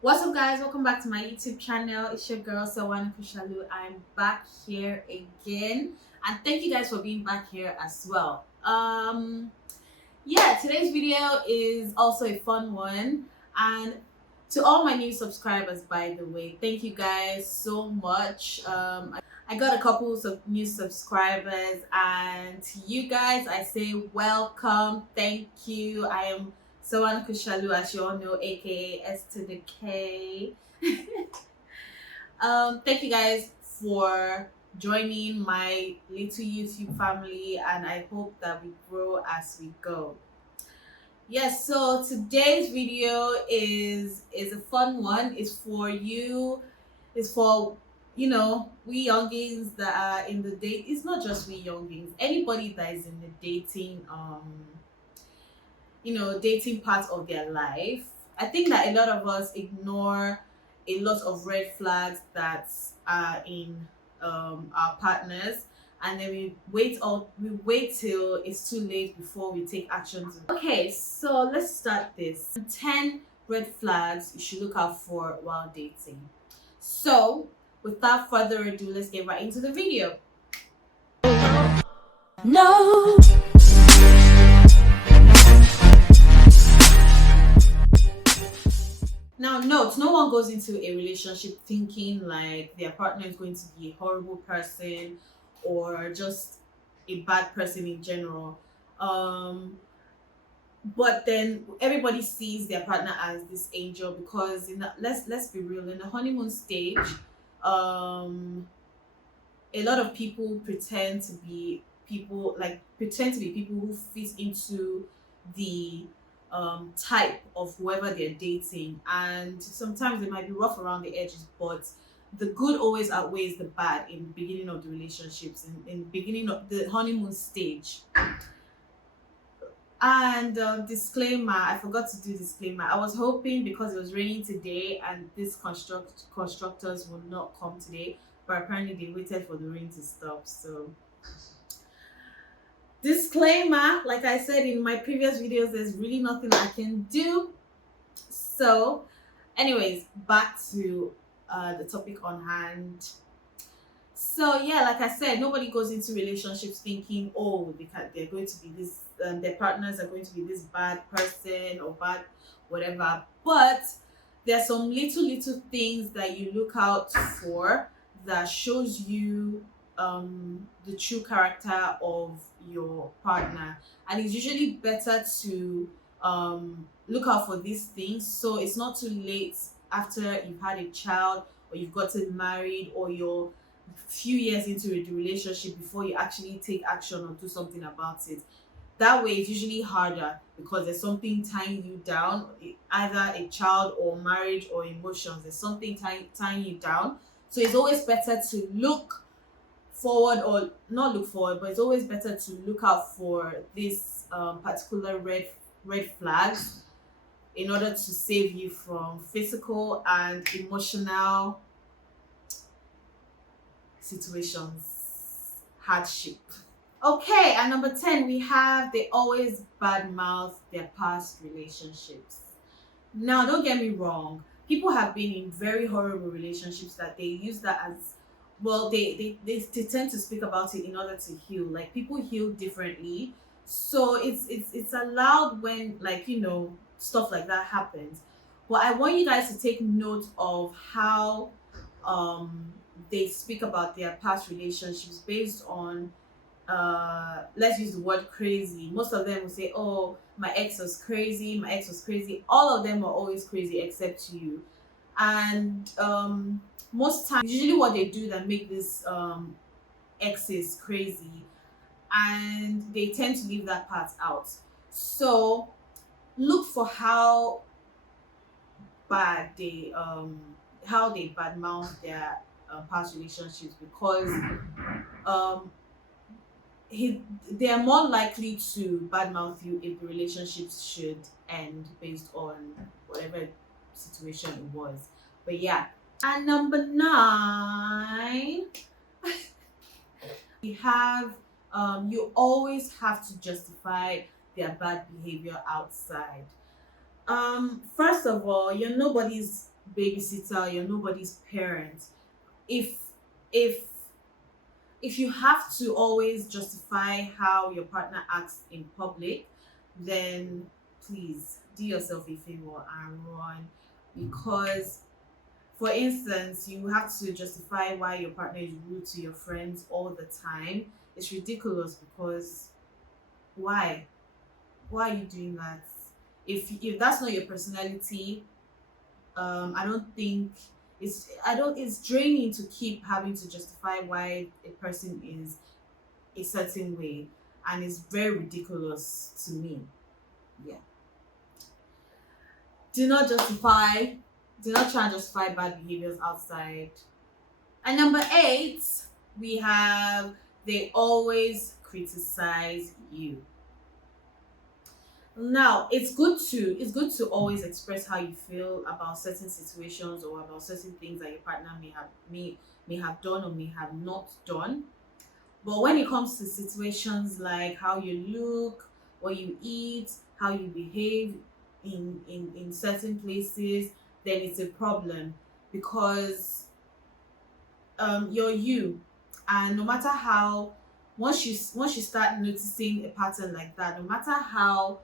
What's up, guys? Welcome back to my YouTube channel. It's your girl Sewanu Kushalu. I'm back here again, and thank you guys for being back here as well. Yeah, today's video is also a fun one, and to all my new subscribers, by the way, thank you guys so much. I got a couple of new subscribers, and to you guys, I say welcome. Thank you. I am Sewanu Kushalu, as you all know, aka S to the K. Thank you guys for joining my little YouTube family, and I hope that we grow as we go. Yes, so today's video is a fun one. It's for you. It's for we youngins that are in the date. It's not just we youngins. Anybody that is in the dating dating part of their life. I think that a lot of us ignore a lot of red flags that are in our partners, and then we wait till it's too late before we take actions. Okay, so let's start this. 10 red flags you should look out for while dating. So without further ado, let's get right into the video. No. Now, note, no one goes into a relationship thinking like their partner is going to be a horrible person or just a bad person in general. But then everybody sees their partner as this angel because let's be real, in the honeymoon stage, a lot of people pretend to be people who fit into the type of whoever they're dating, and sometimes they might be rough around the edges, but the good always outweighs the bad in the beginning of the relationships, in the beginning of the honeymoon stage. And disclaimer, I forgot to do disclaimer. I was hoping, because it was raining today and these constructors will not come today, but apparently they waited for the rain to stop. So disclaimer, like I said in my previous videos, there's really nothing I can do. So anyways, back to the topic on hand. So yeah, like I said, nobody goes into relationships thinking, oh, they're going to be this, their partners are going to be this bad person or bad whatever. But there are some little things that you look out for that shows you the true character of your partner, and it's usually better to look out for these things so it's not too late after you've had a child or you've gotten married or you're few years into a relationship before you actually take action or do something about it. That way it's usually harder because there's something tying you down, either a child or marriage or emotions. There's something tying you down, so it's always better to look forward, or not look forward, but it's always better to look out for this particular red flags in order to save you from physical and emotional situations, hardship. Okay, and number 10, we have they always badmouth their past relationships. Now, don't get me wrong, people have been in very horrible relationships that they use that as well. They tend to speak about it in order to heal. Like, people heal differently, so it's allowed when, stuff like that happens. But I want you guys to take note of how they speak about their past relationships based on let's use the word crazy. Most of them will say, oh, my ex was crazy, my ex was crazy. All of them are always crazy except you. And most times, usually what they do that make this exes crazy, and they tend to leave that part out. So look for how bad they badmouth their past relationships, because they are more likely to badmouth you if the relationship should end based on whatever situation it was. But yeah. And number 9, we have you always have to justify their bad behavior outside. First of all, you're nobody's babysitter, you're nobody's parent. If if if you have to always justify how your partner acts in public, then please do yourself a favor and run. Because, for instance, you have to justify why your partner is rude to your friends all the time. It's ridiculous. Because why? Why are you doing that? If that's not your personality, I don't think it's draining to keep having to justify why a person is a certain way, and it's very ridiculous to me. Yeah. Do not justify, do not try and justify bad behaviors outside. And number 8, we have they always criticize you. Now, it's good to always express how you feel about certain situations or about certain things that your partner may have done or may have not done. But when it comes to situations like how you look, what you eat, how you behave in certain places, then it's a problem. Because you're you, and no matter how, once you start noticing a pattern like that, no matter how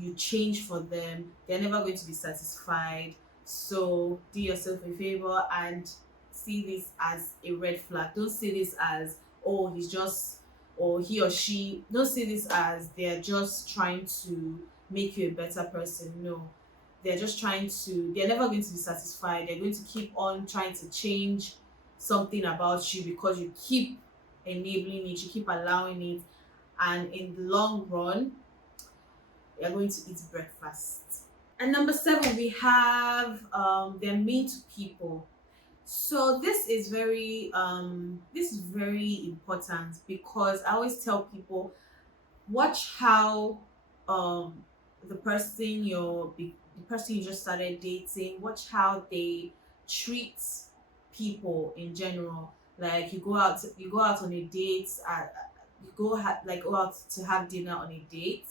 you change for them, they're never going to be satisfied. So do yourself a favor and see this as a red flag. Don't see this as, oh, he's just, or he or she, don't see this as they're just trying to make you a better person. No, they're never going to be satisfied. They're going to keep on trying to change something about you because you keep enabling it, you keep allowing it, and in the long run, you're going to eat breakfast. And number 7, we have they're mean to people. So this is very important, because I always tell people, watch how um the person you just started dating, watch how they treat people in general. Like, you go out on a date, go out to have dinner on a date,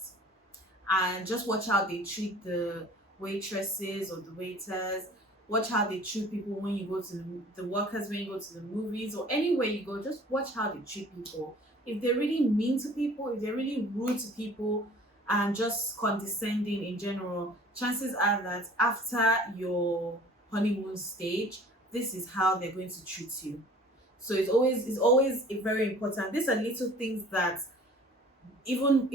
and just watch how they treat the waitresses or the waiters. Watch how they treat people when you go to the workers, when you go to the movies or anywhere you go. Just watch how they treat people. If they're really mean to people, if they're really rude to people, and just condescending in general, chances are that after your honeymoon stage, this is how they're going to treat you. So it's always a very important. These are little things that, even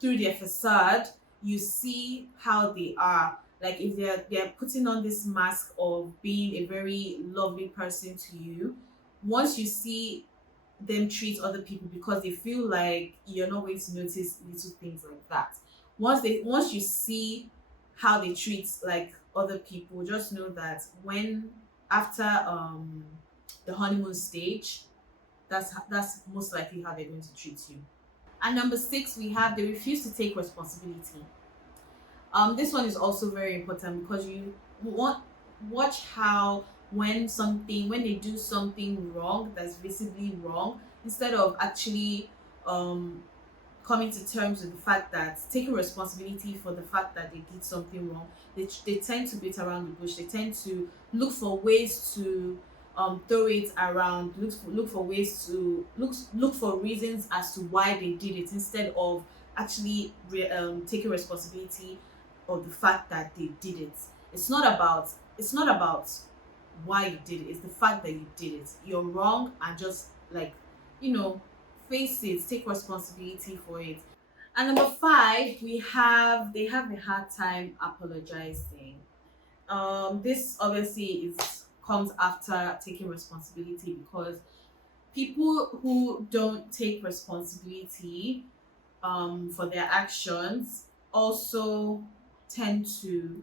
through their facade, you see how they are. Like, if they're putting on this mask of being a very lovely person to you, once you see them treat other people, because they feel like you're not going to notice little things like that. Once you see how they treat, like, other people, just know that when after the honeymoon stage, that's most likely how they're going to treat you. And number 6, we have they refuse to take responsibility. This one is also very important, because you want watch how, when they do something wrong, that's visibly wrong, instead of actually um coming to terms with the fact that, taking responsibility for the fact that they did something wrong, they tend to beat around the bush. They tend to look for ways to throw it around, look for ways to look for reasons as to why they did it, instead of actually taking responsibility of the fact that they did it. It's not about why you did it. It's the fact that you did it. You're wrong, and just, like, you know face it, take responsibility for it. And number 5, they have a hard time apologizing. This obviously is comes after taking responsibility, because people who don't take responsibility for their actions also tend to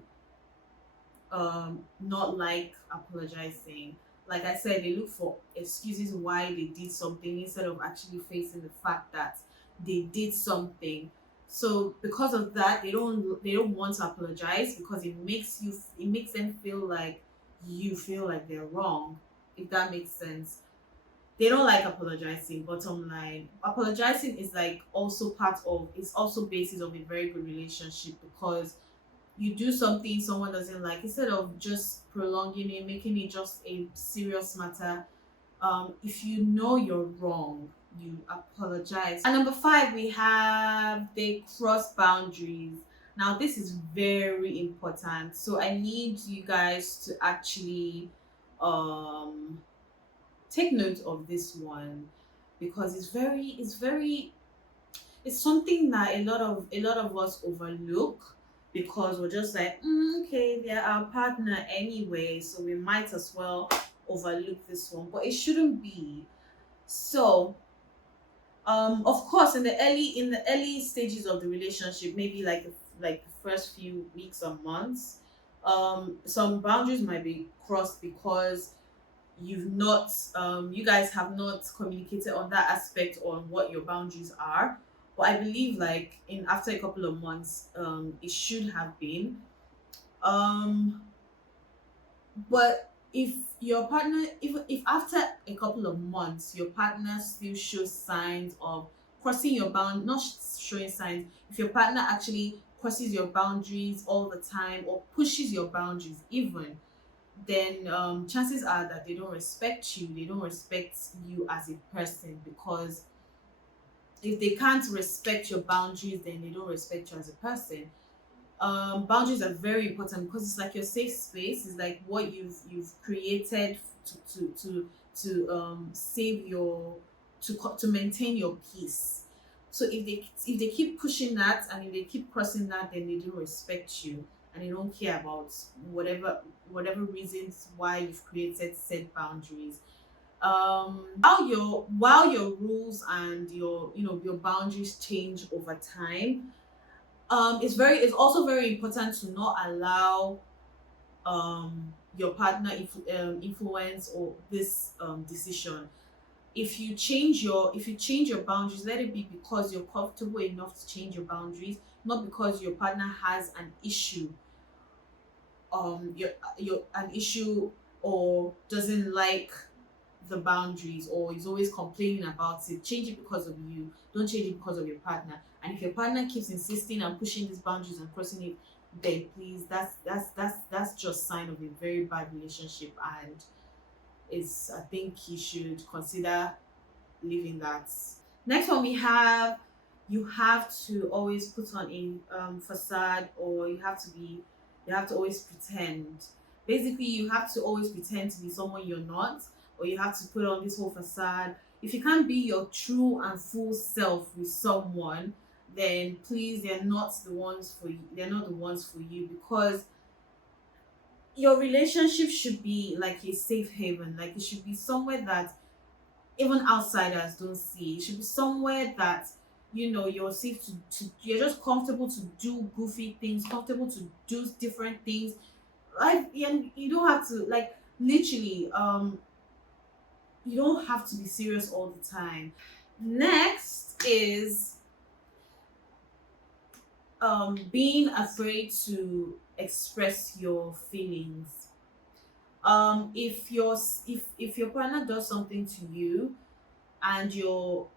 not like apologizing. Like I said, they look for excuses why they did something, instead of actually facing the fact that they did something. So because of that, they don't want to apologize, because it makes them feel like you feel like they're wrong, if that makes sense. They don't like apologizing. Bottom line, apologizing is, like, also part of, it's also basis of a very good relationship, because you do something someone doesn't like, instead of just prolonging it, making it just a serious matter, if you know you're wrong, you apologize. And number five, we have they cross boundaries. Now, this is very important. So I need you guys to actually um take note of this one, because it's something that a lot of us overlook, because we're just like, okay, they're our partner anyway, so we might as well overlook this one, but it shouldn't be. So of course, in the early stages of the relationship, maybe like the first few weeks or months, some boundaries might be crossed because you guys have not communicated on that aspect on what your boundaries are. But I believe, like, in after a couple of months, it should have been. um but if after a couple of months your partner still shows signs of crossing your bound not showing signs, if your partner actually crosses your boundaries all the time, or pushes your boundaries even, then chances are that they don't respect you as a person. Because if they can't respect your boundaries, then they don't respect you as a person. Boundaries are very important, because it's like your safe space. It's like what you've created to save your to maintain your peace. So if they keep pushing that, and if they keep crossing that, then they don't respect you, and they don't care about whatever reasons why you've created said boundaries. While your rules and your boundaries change over time, it's also very important to not allow your partner influence or this decision. If you change your boundaries, let it be because you're comfortable enough to change your boundaries, not because your partner has an issue, your an issue, or doesn't like the boundaries, or is always complaining about it. Change it because of you. Don't change it because of your partner. And if your partner keeps insisting and pushing these boundaries and crossing it, then please, that's just sign of a very bad relationship, and it's I think you should consider leaving that. Next one, we have you have to always put on a facade, or you have to always pretend. Basically, you have to always pretend to be someone you're not, or you have to put on this whole facade. If you can't be your true and full self with someone, then please, they're not the ones for you, because your relationship should be like a safe haven. Like, it should be somewhere that even outsiders don't see. It should be somewhere that you're safe you're just comfortable to do goofy things, comfortable to do different things. Like, and you don't have to, like, literally, you don't have to be serious all the time. Next is being afraid to express your feelings. If your partner does something to you, and you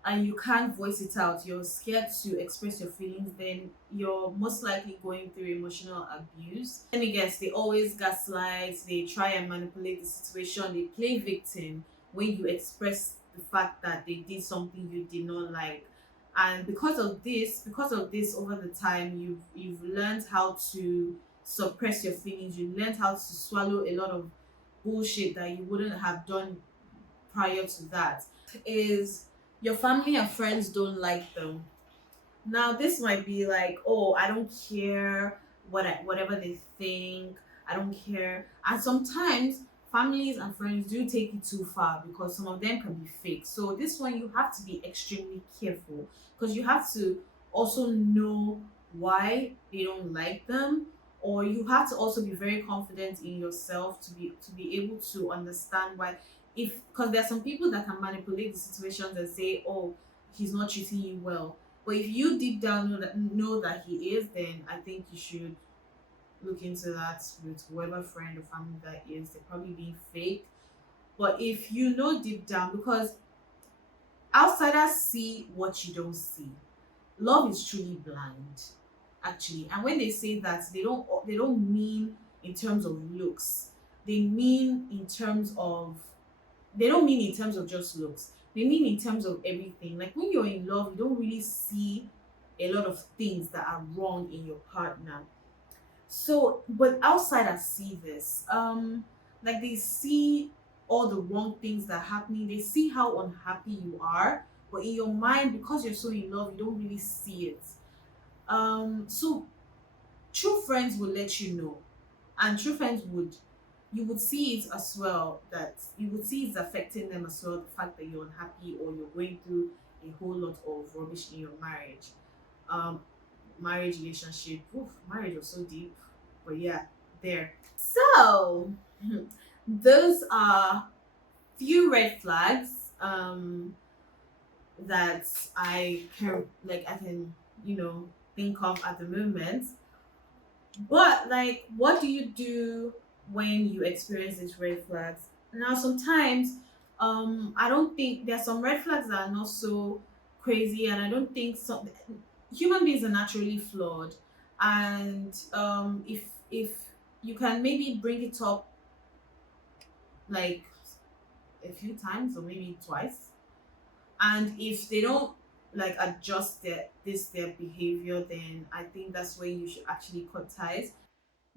can't voice it out, you're scared to express your feelings, then you're most likely going through emotional abuse. And again, they always gaslight, they try and manipulate the situation, they play victim when you express the fact that they did something you did not like. And because of this over the time, you've learned how to suppress your feelings, you've learned how to swallow a lot of bullshit that you wouldn't have done prior to that. Is your family and friends don't like them. Now, this might be like, oh, I don't care whatever they think. I don't care. And sometimes families and friends do take it too far, because some of them can be fake. So this one, you have to be extremely careful, because you have to also know why they don't like them, or you have to also be very confident in yourself to be able to understand why. If Because there are some people that can manipulate the situations and say, oh, he's not treating you well, but if you deep down know that he is, then I think you should look into that with whoever friend or family that is. They're probably being fake. But if you know deep down, because outsiders see what you don't see. Love is truly blind. actually. And when they say that, they don't mean in terms of looks. They mean in terms of they don't mean in terms of just looks. They mean in terms of everything. Like when you're in love, you don't really see a lot of things that are wrong in your partner. So, but outsiders see this. Like they see all the wrong things that are happening. They see how unhappy you are, but in your mind, because you're so in love, you don't really see it. So true friends will let you know, and true friends would you would see it as well, that you would see it's affecting them as well, the fact that you're unhappy or you're going through a whole lot of rubbish in your marriage. um Marriage relationship. Oof, marriage was so deep, but yeah, there. So those are few red flags that I can think of at the moment. But like, what do you do when you experience these red flags? Now, sometimes, I don't think there's some red flags that are not so crazy, and I don't think some human beings are naturally flawed, and if you can maybe bring it up like a few times or maybe twice, and if they don't like adjust their behavior, then I think that's where you should actually cut ties.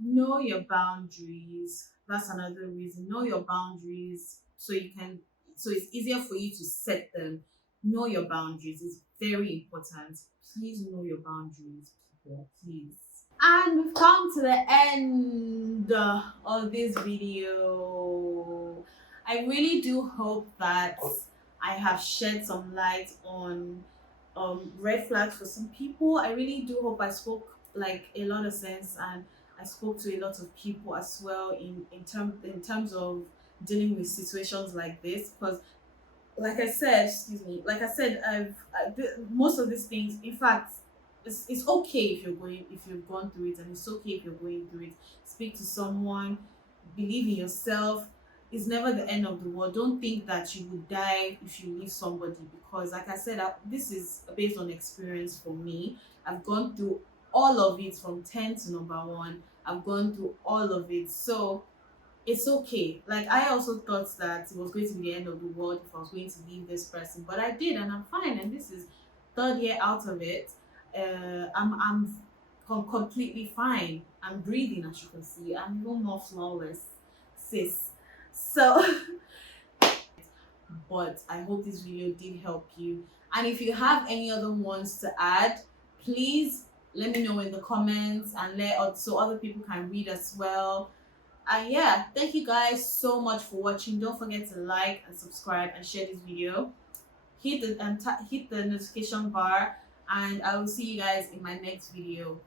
Know your boundaries. That's another reason. Know your boundaries so it's easier for you to set them. Know your boundaries. It's very important. Please know your boundaries, people. Please. And we've come to the end of this video. I really do hope that I have shed some light on red flags for some people. I really do hope I spoke like a lot of sense, and I spoke to a lot of people as well in terms of dealing with situations like this. Because like I said, excuse me, like I said, most of these things, in fact, it's okay if you've gone through it, and it's okay if you're going through it. Speak to someone, believe in yourself. It's never the end of the world. Don't think that you would die if you leave somebody, because like I said, this is based on experience for me. I've gone through all of it from 10 to number 1. I've gone through all of it. So it's okay. Like I also thought that it was going to be the end of the world if I was going to leave this person, but I did, and I'm fine. And this is third year out of it. I'm completely fine. I'm breathing, as you can see. I'm no more flawless, sis. So, but I hope this video did help you. And if you have any other ones to add, please let me know in the comments, and so other people can read as well. And yeah, thank you guys so much for watching. Don't forget to like and subscribe and share this video. Hit the notification bar, and I will see you guys in my next video.